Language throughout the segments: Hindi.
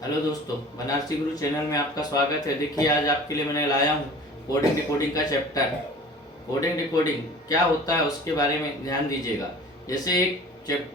हेलो दोस्तों, बनारसी गुरु चैनल में आपका स्वागत है। देखिए, आज आपके लिए मैंने लाया हूँ कोडिंग डिकोडिंग का चैप्टर। कोडिंग डिकोडिंग क्या होता है उसके बारे में ध्यान दीजिएगा। जैसे एक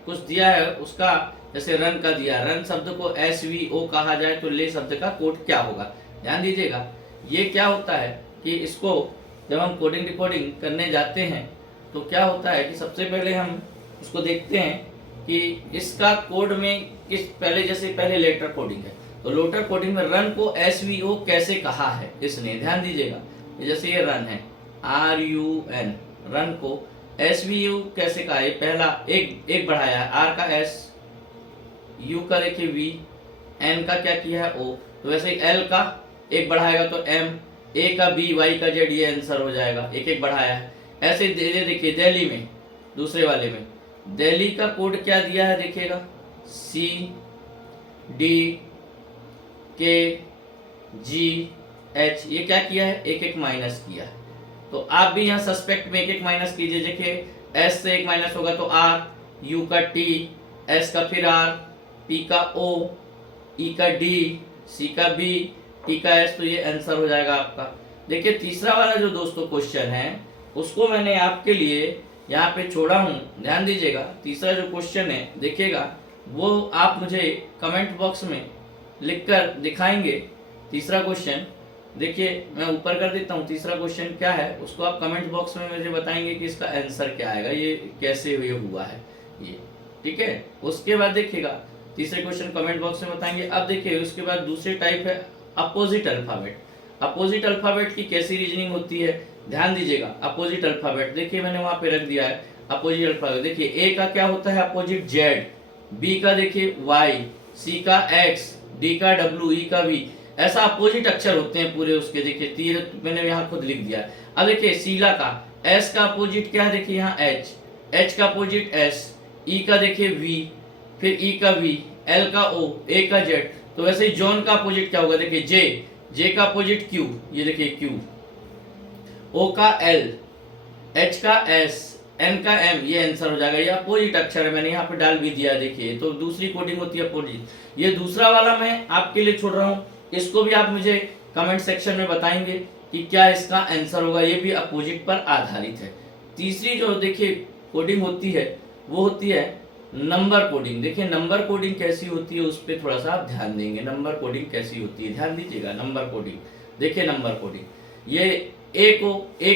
कुछ दिया है उसका, जैसे रन का दिया, रन शब्द को SVO कहा जाए तो ले शब्द का कोड क्या होगा, ध्यान दीजिएगा। ये क्या होता है कि इसको जब हम कोडिंग डिकोडिंग करने जाते हैं तो क्या होता है कि सबसे पहले हम इसको देखते हैं कि इसका कोड में किस पहले लेटर कोडिंग है तो लोटर कोडिंग में रन को SVO कैसे कहा है इसने, ध्यान दीजिएगा। जैसे ये रन है RUN, रन को SVO कैसे कहा है। पहला एक बढ़ाया है, R का S, U का देखिए V, N का क्या किया है O, तो वैसे ही L का एक बढ़ाएगा तो M, A का B, Y का Z, ये आंसर हो जाएगा। एक एक बढ़ाया है। ऐसे देखिए दिल्ली में, दूसरे वाले में दिल्ली का कोड क्या दिया है देखिएगा, CDKGH, ये क्या किया है, एक एक माइनस किया है। तो आप भी यहाँ सस्पेक्ट में एक एक माइनस कीजिए। देखिए S से एक माइनस होगा तो R, U का T, S का फिर R, P का O, E का D, C का B, T का S, तो ये आंसर हो जाएगा आपका। देखिए तीसरा वाला जो दोस्तों क्वेश्चन है उसको मैंने आपके लिए यहाँ पे छोड़ा हूँ, ध्यान दीजिएगा। तीसरा जो क्वेश्चन है देखिएगा, वो आप मुझे कमेंट बॉक्स में लिखकर दिखाएंगे। तीसरा क्वेश्चन देखिए, मैं ऊपर कर देता हूँ। तीसरा क्वेश्चन क्या है उसको आप कमेंट बॉक्स में मुझे बताएंगे कि इसका आंसर क्या आएगा, ये कैसे ये हुआ है ये, ठीक है। उसके बाद देखिएगा तीसरे क्वेश्चन कमेंट बॉक्स में बताएंगे। अब देखिए उसके बाद दूसरी टाइप है अपोजिट अल्फाबेट। अपोजिट अल्फाबेट की कैसी रीजनिंग होती है, ध्यान दीजिएगा। अपोजिट अल्फाबेट देखिए मैंने वहां पे रख दिया है। अपोजिट अल्फाबेट देखिए, ए का क्या होता है अपोजिट Z, बी का देखिए Y, सी का X, डी का W, ई का V, ऐसा अपोजिट अक्षर होते हैं पूरे उसके। देखिए तीर मैंने यहाँ खुद लिख दिया है। अब देखिए शीला का S का अपोजिट क्या है, देखिए यहाँ H, H का अपोजिट S, E का देखिए V, फिर E का V, L का O, A का Z, तो वैसे ही जॉन का अपोजिट क्या होगा, देखिए J का अपोजिट Q, ये देखिए Q, O का L, H का S, N का M, ये आंसर हो जाएगा। ये अपोजिट अक्षर है, मैंने यहाँ पे डाल भी दिया देखिए। तो दूसरी कोडिंग होती है अपोजिट। ये दूसरा वाला मैं आपके लिए छोड़ रहा हूँ, इसको भी आप मुझे कमेंट सेक्शन में बताएंगे कि क्या इसका आंसर होगा। ये भी अपोजिट पर आधारित है। तीसरी जो देखिए कोडिंग होती है वो होती है नंबर कोडिंग। देखिए नंबर कोडिंग कैसी होती है उस पर थोड़ा सा आप ध्यान देंगे। नंबर कोडिंग कैसी होती है ध्यान दीजिएगा। नंबर कोडिंग देखिए, नंबर कोडिंग ये ए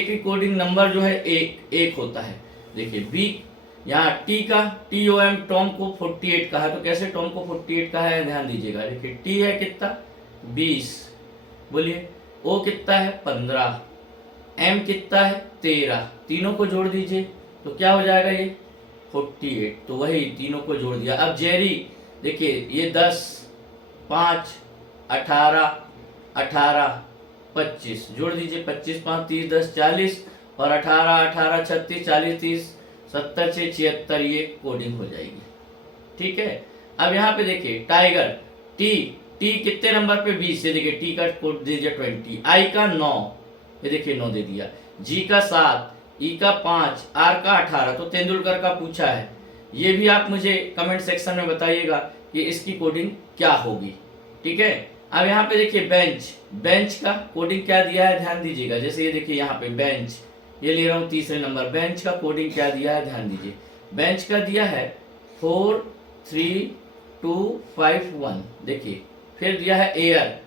की कोडिंग नंबर जो है एक होता है। देखिए बी, यहाँ टी का TOM, टॉम को 48 कहा है, तो कैसे टॉम को 48 कहा है ध्यान दीजिएगा। देखिए टी है कितना 20, बोलिए ओ कितना है 15, एम कितना है 13, तीनों को जोड़ दीजिए तो क्या हो जाएगा ये 48। तो वही तीनों को जोड़ दिया। अब जेरी देखिए, ये 10, 5, 18, 18, 25 जोड़ दीजिए। 25 5 30 10 40 और 18 18 36 40 30 70 6 76, ये कोडिंग हो जाएगी, ठीक है। अब यहाँ पे देखिए टाइगर टी कितने नंबर पे 20, ये देखिए टी का कोड दे दिया 20, आई का 9, ये देखिए 9 दे दिया, जी का 7, ई का 5, आर का 18, तो तेंदुलकर का पूछा है। ये भी आप मुझे कमेंट सेक्शन में बताइएगा कि इसकी कोडिंग क्या होगी, ठीक है। अब यहाँ पे देखिए बेंच का कोडिंग क्या दिया है ध्यान दीजिएगा। जैसे ये देखिए यहाँ पे बेंच, ये ले रहा हूँ तीसरे नंबर। बेंच का कोडिंग क्या दिया है ध्यान दीजिए। बेंच का दिया है 4 3 2 5 1, देखिए फिर दिया है एयर,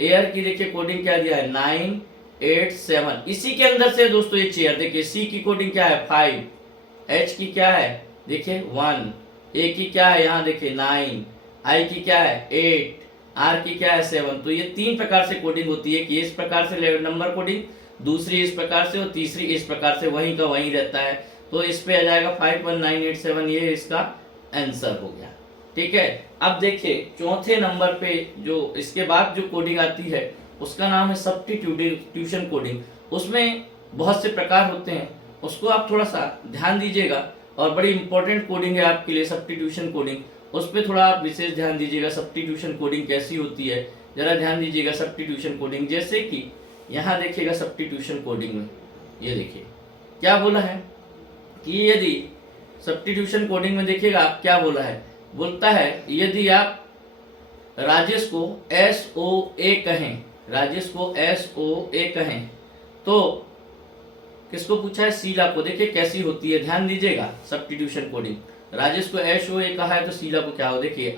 एयर की देखिए कोडिंग क्या दिया है 9 8 7। इसी के अंदर से दोस्तों ये चेयर, देखिए सी की कोडिंग क्या है 5, एच की क्या है देखिए 1, ए की क्या है यहाँ देखिए 9, आई की क्या है 8, आर की क्या है 7। तो ये 3 प्रकार से कोडिंग होती है कि इस प्रकार से नंबर कोडिंग, दूसरी इस प्रकार से और तीसरी इस प्रकार से, वहीं का वहीं रहता है। तो इस पे आ जाएगा 51987, ये इसका आंसर हो गया, ठीक है। अब देखिए चौथे नंबर पे जो इसके बाद जो कोडिंग आती है उसका नाम है सब्स्टिट्यूशन कोडिंग। उसमें बहुत से प्रकार होते हैं, उसको आप थोड़ा सा ध्यान दीजिएगा और बड़ी इंपॉर्टेंट कोडिंग है आपके लिए सब्स्टिट्यूशन कोडिंग। उस पर थोड़ा आप विशेष ध्यान दीजिएगा। सब्स्टिट्यूशन कोडिंग कैसी होती है जरा ध्यान दीजिएगा। सब्स्टिट्यूशन कोडिंग जैसे कि यहाँ देखिएगा सब्स्टिट्यूशन कोडिंग में ये देखिए क्या बोला है कि यदि सब्स्टिट्यूशन कोडिंग में देखिएगा आप क्या बोला है बोलता है यदि आप राजेश को SOA कहें, राजेश को SOA कहें तो किसको पूछा है? शीला को। देखिए कैसी होती है, ध्यान दीजिएगा सब्स्टिट्यूशन कोडिंग। राजेश को SOA कहा है तो शीला को क्या हो, देखिए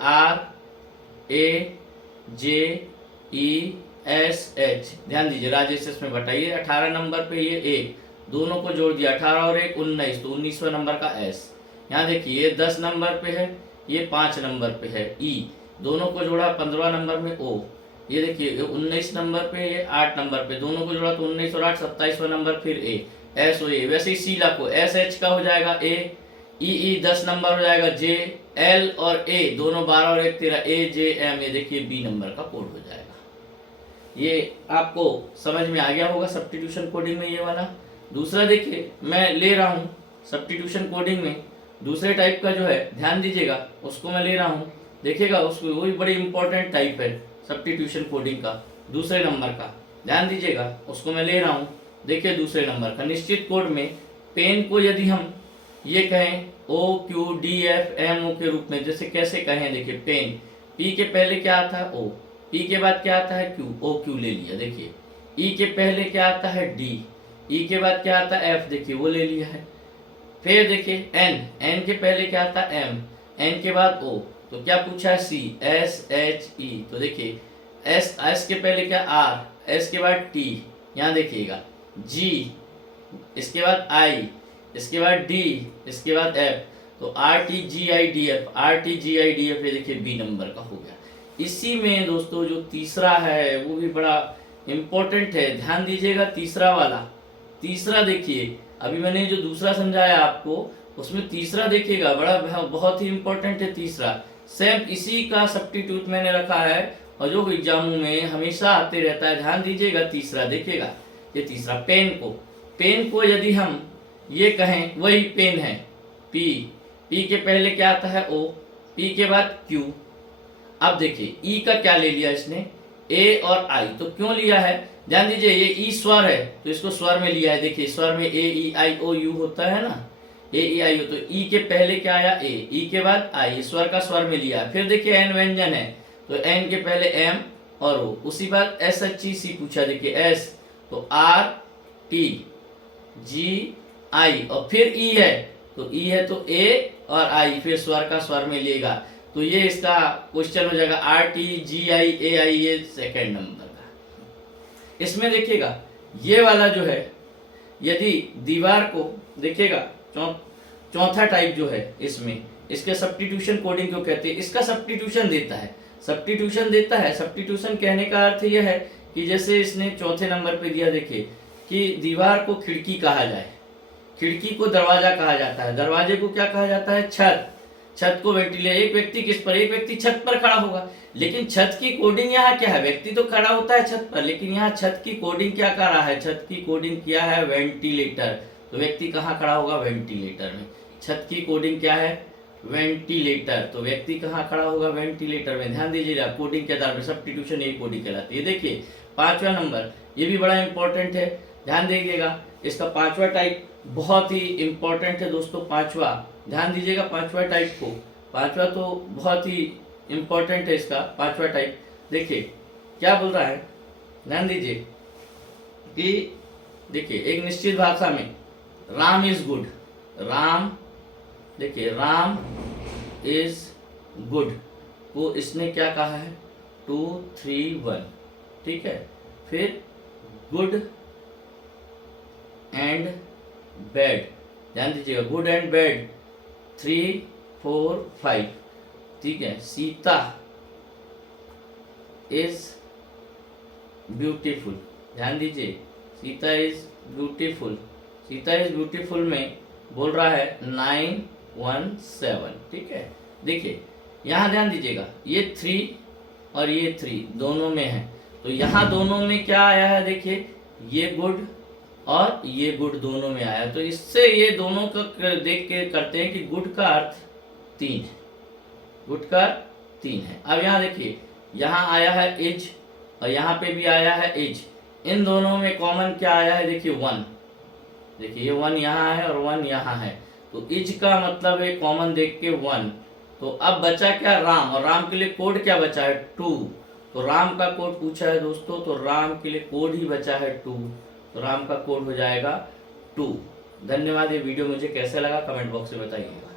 RAJESH। ध्यान दीजिए, राजेश इसमें बताइए 18 नंबर पे ये A, दोनों को जोड़ दिया 18 और 1 19, तो 19वें नंबर का S। यहाँ देखिए ये 10 नंबर पे है, ये 5 नंबर पे है E, दोनों को जोड़ा 15 नंबर में O। ये देखिए 19 नंबर पे, ये 8 नंबर पे, दोनों को जोड़ा तो 19 और 8 27वां नंबर फिर A, SOA। वैसे ही शीला को SH का हो जाएगा A, EE 10 नंबर हो जाएगा J, L और A दोनों 12 और 1 13, AJM। ये देखिए B नंबर का कोड हो जाएगा। ये आपको समझ में आ गया होगा सब्स्टिट्यूशन कोडिंग में ये वाला। दूसरा देखिए मैं ले रहा हूँ सब्स्टिट्यूशन कोडिंग में दूसरे टाइप का जो है, ध्यान दीजिएगा उसको मैं ले रहा हूँ, देखिएगा उसको, वही बड़ी इंपॉर्टेंट टाइप है सब्स्टिट्यूशन कोडिंग का, दूसरे नंबर का। ध्यान दीजिएगा उसको मैं ले रहा हूँ। देखिए दूसरे नंबर का निश्चित कोड में पेन को यदि हम ये कहें OQDFMO के रूप में, जैसे कैसे कहें, देखिए पेन, P के पहले क्या आता है O, P के बाद क्या आता है Q, OQ ले लिया। देखिए E के पहले क्या आता है D, E के बाद क्या आता है F, देखिए वो ले लिया है। फिर देखिए N के पहले क्या आता है M, N के बाद O, तो क्या पूछा है C, SHE। तो देखिए S के पहले क्या R, S के बाद T, यहाँ देखिएगा G, इसके बाद I, इसके बाद D, इसके बाद F, तो RTGIDF, RTGIDF ये देखिए B नंबर का हो गया। इसी में दोस्तों जो तीसरा है वो भी बड़ा इम्पोर्टेंट है, ध्यान दीजिएगा तीसरा वाला। तीसरा देखिए अभी मैंने जो दूसरा समझाया आपको, उसमें तीसरा देखिएगा बड़ा बहुत ही इम्पोर्टेंट है तीसरा। सेम इसी का सब्स्टिट्यूट मैंने रखा है और जो एग्जामों में हमेशा आते रहता है। ध्यान दीजिएगा तीसरा, देखिएगा ये तीसरा पेन को यदि हम ये कहें, वही पेन है P के पहले क्या आता है O, P के बाद Q। अब देखिए E का क्या ले लिया इसने, A और I, तो क्यों लिया है, ध्यान दीजिए ये E स्वर है तो इसको स्वर में लिया है। देखिए स्वर में AEIOU होता है ना, AEIO, तो E के पहले क्या आया A, E के बाद I, स्वर का स्वर में लिया। फिर देखिए N व्यंजन है तो N के पहले M और O, उसी बाद SHEC पूछा, देखिए S, तो RTGI और फिर E है तो E है तो A और I, फिर स्वर का स्वर में लेगा, तो ये इसका क्वेश्चन हो जाएगा RTGIAI, ये सेकेंड नंबर का। इसमें देखिएगा ये वाला जो है, यदि दीवार को देखिएगा चौथा टाइप जो है इसमें, इसके सब्स्टिट्यूशन कोडिंग क्यों कहते हैं, इसका सब्स्टिट्यूशन देता है। सब्स्टिट्यूशन कहने का अर्थ यह है कि जैसे इसने चौथे नंबर पे दिया, देखिए कि दीवार को खिड़की कहा जाए, खिड़की को दरवाजा कहा जाता है, दरवाजे को क्या कहा जाता है, छत को वेंटिलेटर। एक व्यक्ति किस पर, एक व्यक्ति छत पर खड़ा होगा, लेकिन छत की कोडिंग यहाँ क्या है, व्यक्ति तो खड़ा होता है छत पर, लेकिन यहाँ छत की कोडिंग क्या कर रहा है, छत की कोडिंग किया है वेंटिलेटर। तो व्यक्ति कहाँ खड़ा होगा, वेंटिलेटर में। छत की कोडिंग क्या है, वेंटिलेटर, तो व्यक्ति कहाँ खड़ा होगा, वेंटिलेटर में। ध्यान दीजिएगा कोडिंग के आधार पर सब्स्टिट्यूशन यही कोडिंग कहलाती है। देखिए पांचवा नंबर, ये भी बड़ा इंपॉर्टेंट है, ध्यान दीजिएगा इसका पांचवा टाइप बहुत ही इंपॉर्टेंट है दोस्तों। पांचवा ध्यान दीजिएगा, पांचवा टाइप को, पांचवा तो बहुत ही इंपॉर्टेंट है इसका पांचवा टाइप। देखिए क्या बोल रहा है, ध्यान दीजिए कि देखिए एक निश्चित भाषा में राम इज गुड, राम, देखिए राम इज गुड को इसने क्या कहा है, 2 3 1, ठीक है। फिर गुड एंड बैड, ध्यान दीजिएगा गुड एंड बैड 3 4 5, ठीक है। सीता इज ब्यूटीफुल, ध्यान दीजिए Sita is beautiful, Sita is beautiful में बोल रहा है 917, ठीक है। देखिए यहाँ ध्यान दीजिएगा ये 3 और ये 3 दोनों में है, तो यहाँ दोनों में क्या आया है, देखिए ये गुड और ये गुड दोनों में आया, तो इससे ये दोनों का देख के करते हैं कि गुड का अर्थ 3, गुड का 3 है। अब यहाँ देखिए यहाँ आया है इज और यहाँ पे भी आया है इज, इन दोनों में कॉमन क्या आया है, देखिए 1, देखिए ये 1 यहाँ है और 1 यहाँ है, तो इज का मतलब है कॉमन देख के 1, तो अब बचा क्या, राम, और राम के लिए कोड क्या बचा है, 2। तो राम का कोड पूछा है दोस्तों, तो राम के लिए कोड ही बचा है 2, तो राम का कोड हो जाएगा 2। धन्यवाद। ये वीडियो मुझे कैसे लगा कमेंट बॉक्स में बताइएगा।